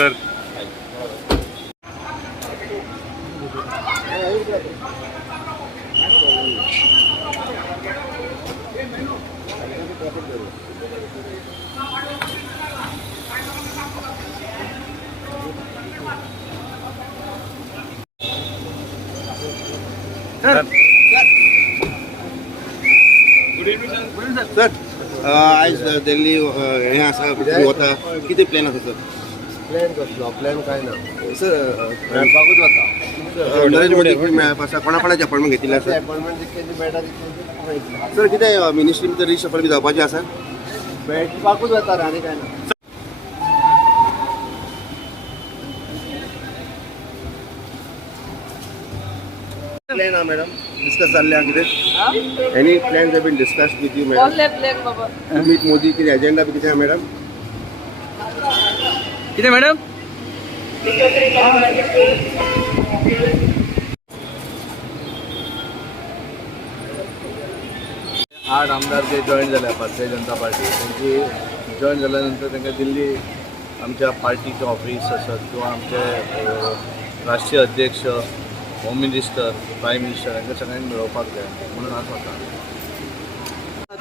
Sir. Sir आज दिल्ली हे असा होता किती प्लॅन होता सर? प्लॅन कसलो प्लॅन काय ना सर मेळपाकूच वता नरेंद्र मोदी मेळपाक कोणाकोणाची अपॉइंटमेंट घेतिल्ली आसा? अपॉइंटमेंट जितके मेळटा तितके सर कितें मिनिस्ट्री भितर रिशफल बी जावपाचें आसा? मेळपाकूच वता रे आनी काय ना. प्लॅन आहा मॅडम डिस्कस जाल्ले आहा कितें? Any plans have been discussed with you madam? कसले प्लॅन बाबा? टू मीट मोदी कितें एजेंडा बी कितें आहा मॅडम? किती मॅडम? आठ आमदार जे जॉईन झाले भारतीय जनता पार्टी त्यांची जॉईन झाल्यानंतर त्यांना दिल्ली आमच्या पार्टीचे ऑफिस असत किंवा आमचे राष्ट्रीय अध्यक्ष होम मिनिस्टर प्राईम मिनिस्टर यांना सगळ्यांनी मिळवपाक जाय म्हणून आज होता.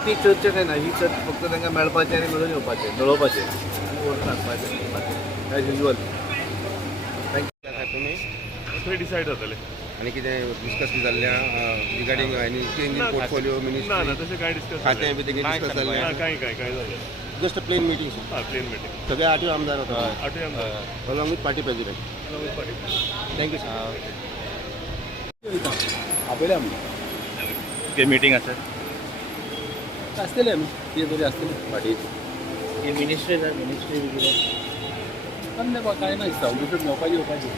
ती चर्चा काय ना ही चर्चा फक्त त्यांना मेळपाचें आनी मेळून येवपाचें मेळोवपाचें आनी वोट घालपाचें एज युजल. तुमी थंय डिसायड जातले. आनी कितें डिस्कस बी जाल्लें आहा regarding any change in portfolio ना ना मिनिस्ट्री तशें कांय डिस्कस खातें बी तेंगे डिस्कस जाल्लें आहा? काय जालें. Just plain meeting sir. हां प्लेन मिटींग. सगळे 8 आमदार होता आठवय आमदार along with party president. Thank you sir. आपयले आमी कितें मिटींग आसा? आसतले आमी कितें तरी आसतले पार्टी मिनिस्ट्री मिनिस्ट्री काय ना दिसता दुसरें मेळपाचें येवपाचें